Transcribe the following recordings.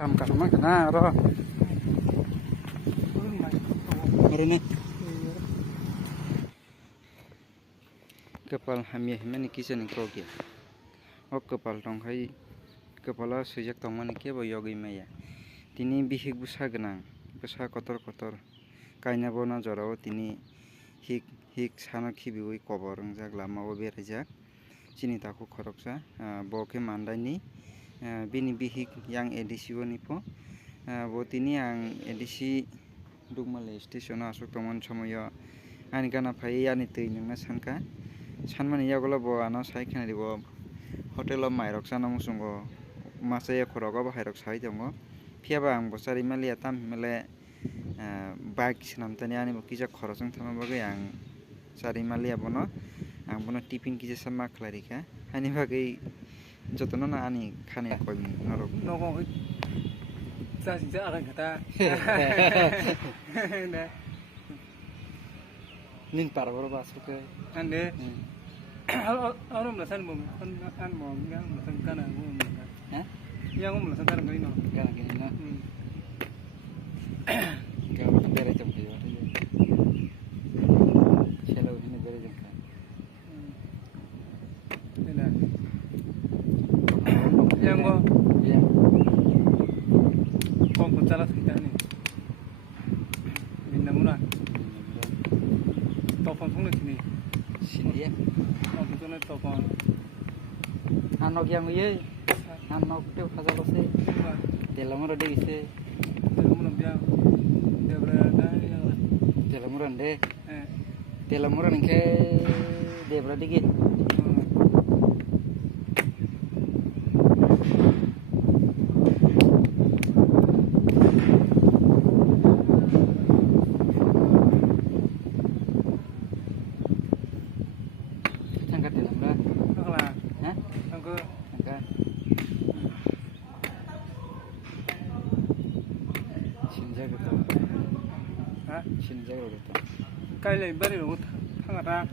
Kamar kena roh. Marina. Kepal hamil mana kisah ni kau kia. Oh kepal tongkai kepala sejak tongman kia bawa yogi maya. Tini bihik busa genang, busa kotor. Kaina bona jorao tini hik sana kibiwi koborong jak lama wo berajak. Sini taku koroksa boke mandai ni. Bini bihik yang edisi woni po botini yang edisi dugmale station asuk tomon somoyo ani kana phai ani tui ningna sanka sanmani yagola bo ano sai khanari bo hotel o mairok sana musungo masaya khorogo bo hairok sai dongo phiaba ang bosari malia tam mele bike sinamtani ani bo kisa khorosong thama bagai ang sari malia bono ang bono tiffin kisa sama klarika ani bagai jotono na ani khane koi norok nogo sa akan kata na nin parabor basu ke ande arum lasan mom an mom yang lasan kana mom ha yang mom lasan kana no kana kini na ka bere jam ke chelo ni bere jam ka ina yang go kong kuntala kita ni minna muna topon phung ni sini ya oh kuntala topon anok yang ye anok te khasa lose telamor de ise muna biang dia berada telamor ande telamor ningke de berada gi kai lai bari ro thangara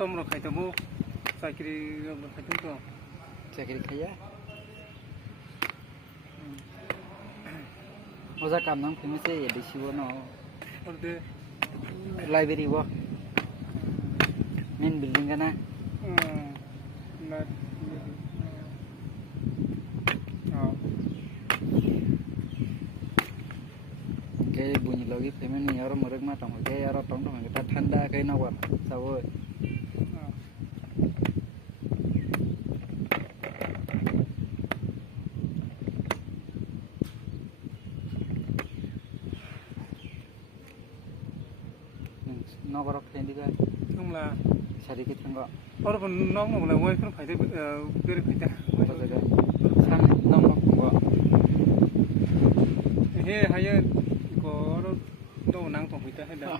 tom ro khai tamu sakiri ro khai tum to sakiri khaya oja kam nang phimse edisi wono orde library wo main building kana cái bunyi lagi payment ni orang mereka mah tong ke orang tong kita thanda kai nawar sawo nogorok tendi ga tumla sari ke tengok orang pun nong nong lah woi kan faida beri faida betul saja san nong nong gua he hanya ko do nang tong faida he dah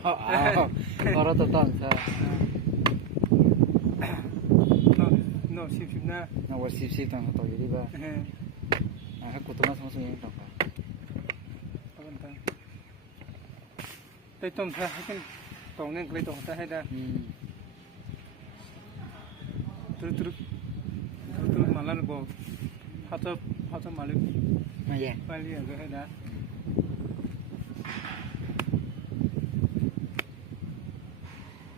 orang tetap sa no sip na nawar sip tang to jadi ba aku tuh mas masuk yang tong apa tang tapi tom sa kan tong neng kelai tong ta he dah terus malah bo hata malik ya bali agak ada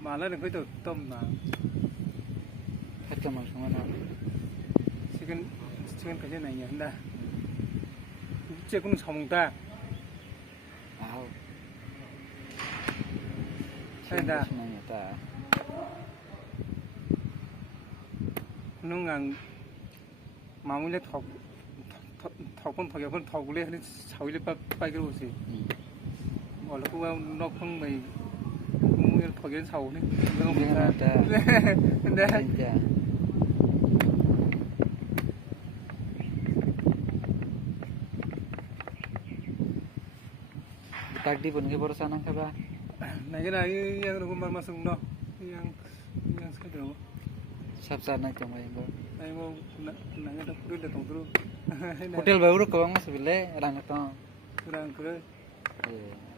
malah dengan itu tom na kata mas mana sikan kerja nanya anda cek pun samung ta ada ta nungang 마무리에 턱은 턱에는 턱을 해 사위를 빠기로 오지. 얼굴가 너큰 뭐 무을 턱에 사오네. 내가 못다. 근데 진짜 takdi pun ke borosa nang kaba 나게나 yang rumah masuk no yang sekedar sabsa na chama yang Ay mo nangga dah pura dah tong terus. hotel baru kawang mas bile rang to Kurang kurang.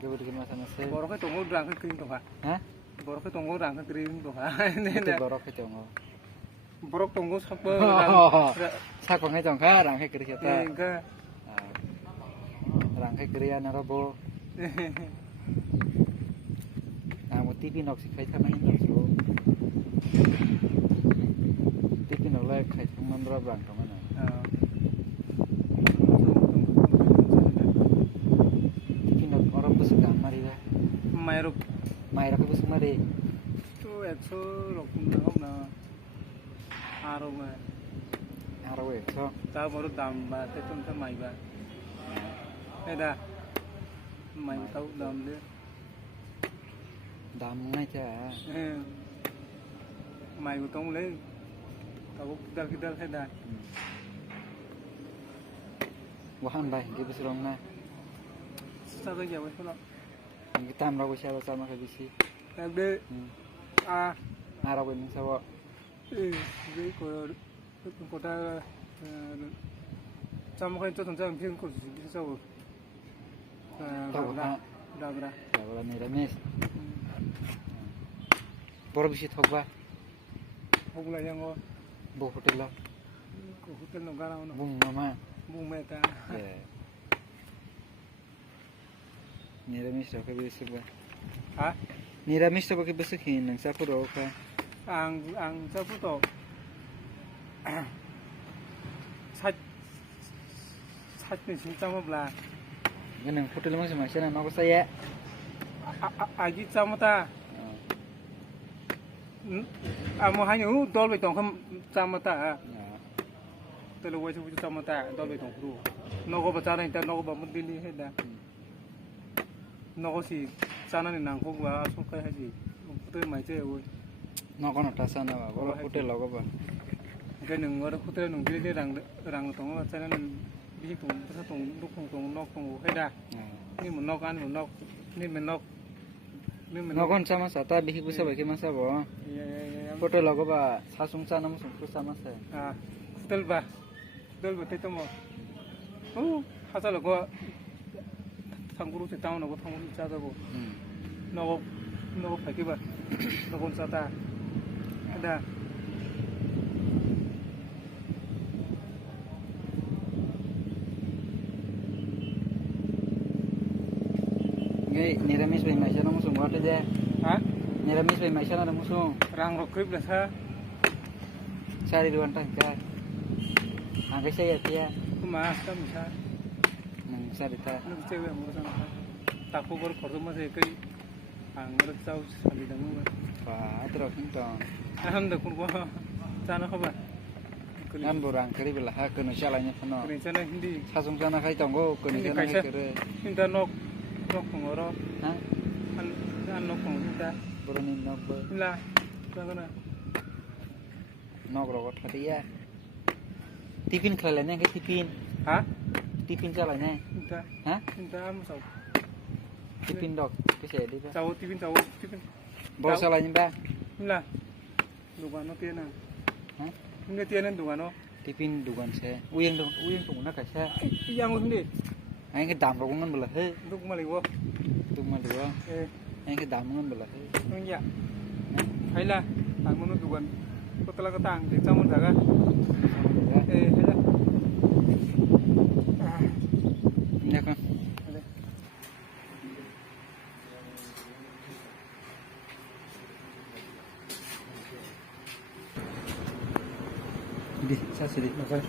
Gabut ke masa nase. Borok ke tunggu rang ke kering tuh, Hah? borok ke tunggu rang ke kering tuh, Itu borok ke jongo. borok tunggu sampai Sak pangai jong ka rang ke kiri kita. enggak, Rang ke kiri ana robo. Nah, mau TV nok si kai thamai nok so. TV nok lai kai thang man ra rang thong ana. TV nok orang busuk mari ra. Mayruk Mai ra ke busuk mari. tuh ekso rok na aro mah, Aro we so. tahu baru tambah, tapi tuh mai bah, dah, mai tahu dam deh. Dam ngai cha. Mày của tông lấy tao kita hay dah Wahan bai ke busrong na. sao bây giờ vậy không Ngi tam ra ko sha sama ke bisi. em đi Aro we ning sawo. với cô ta trong cái cho thằng trai phim của gì sao Tahu na. đào ra Ya wala ni rames. Bor bisi thokba. không là yang ngon Bo hotel la. của hotel nó gara nó Bung mama. bung mẹ ta Niramis ra ke bisi ba. hả Niramis ra ke bisi ki nang sa puro ka. ang sao phút tổ sách sách mình xin trong một là Ganang hotel mo sa masya na ko saya. 아기 짜모다 뭐 하냐 돌베 동 짜모다 terus wes wes 짜모다 돌베 동 그루 너거 바자나 일단 너거 바문 딜리 해다 너거 시 짜나니 난고 와 손까지 하지 또 많이 째고 No ko na tasa na ba. Wala hotel lo ko ba. cái nương ở hotel nương 딜리 랑 동 짜나는 비직 동 부서 동 녹콩 동 녹콩 해다นี่มันนอกอันมันนอกนี่มันนอกนี่มัน No kon sama sa ta bihi busa ba ke masa bo. Hotel lo ko ba sasung sa nam sung ku sama sa. hotel ba 때 또 뭐 하자로 그 상구로 때 다운 하고 상구로 짜자고 너거 밝게 봐 너건 싸다 하다 Ngai niramis ba masya na musung wala de. hả Niramis ba masya na musung. rang rok clip là sao Sari duan ta ka. Ang ke saya pia cứ mà sao mình sao nang sari ta. nó chơi với mua sao ta không có khỏi mà thế cái hàng nó sao sao đi đâu mà Wa atro king tong. anh được con quá cha nó không phải Nan borang kari bela ha kono salanya kono. cái này cha nó hindi Sasung sana kai tong go kono Hindi sana kaisa. kere. hinta nok không ở Ha? ăn nok không hinta Boroni nok ba. là sao cái này Nok ro ko thatia. Tipin khalanya ke tipin. hả Tipin salanya. hinta Ha? hinta am sao Tipin dok. Ke se di ba. cháu tipin Bor salanya ba. là đủ nó tiền à Ha? người tiền nên đủ nó Tipin dugan se. Uyeng tung na ka sa. yang luôn đi Ai ke dam ro ngan bela he. lúc mà lấy vô Tu ma dua. Ai ke dam ngan bela he. nó nhẹ hay là tàng nó đủ gần có tao cái tàng để trong một thằng hay là Ya kan. Di, sa sidi. Okay.